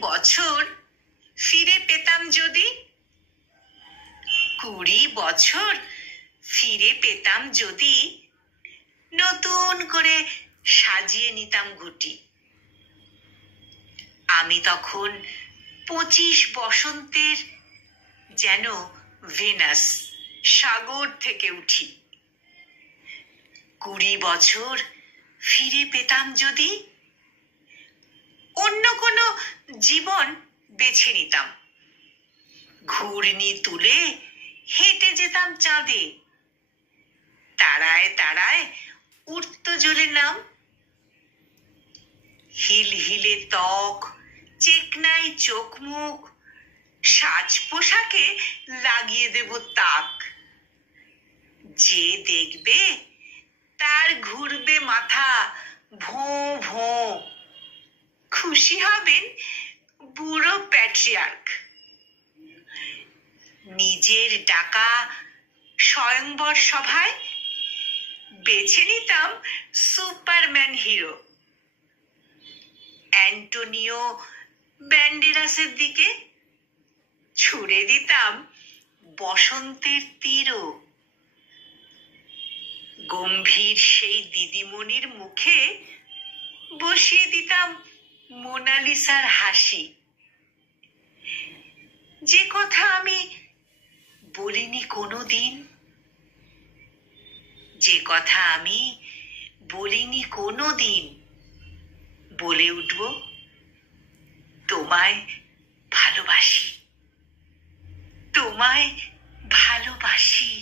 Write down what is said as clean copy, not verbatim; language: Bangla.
বছর ফিরে পেতাম যদি, 20 বছর ফিরে পেতাম যদি, নতুন করে সাজিয়ে নিতাম ঘুটি। আমি তখন 25 বসন্তের যেন ভেনাস সাগর থেকে উঠি। 20 বছর ফিরে পেতাম যদি, অন্য কোনো জীবন বেছে নিতাম। ঘূর্ণি তুলে হেঁটে যেতাম চাঁদে, তারায় তারায় উঠত জ্বলে নাম। হিল হিলে ত্বক, চেকনাই চোখ মুখ, সাজ পোশাকে লাগিয়ে দেব তাক। যে দেখবে তার ঘুরবে মাথা ভোঁ ভোঁ, খুশি হবেন বুড়ো প্যাট্রিয়ার্ক। নিজের ডাকা স্বয়ংবর সভায় বেছে নিতাম সুপারম্যান হিরো। অ্যান্টোনিও ব্যান্ডেরাসের দিকে ছুড়ে দিতাম বসন্তের তীরও। গম্ভীর সেই দিদিমণির মুখে বসিয়ে দিতাম মোনালিসার হাসি। যে কথা আমি বলিনি কোনোদিন, যে কথা আমি বলিনি কোনোদিন, বলে উঠব তোমায় ভালোবাসি, তোমায় ভালোবাসি।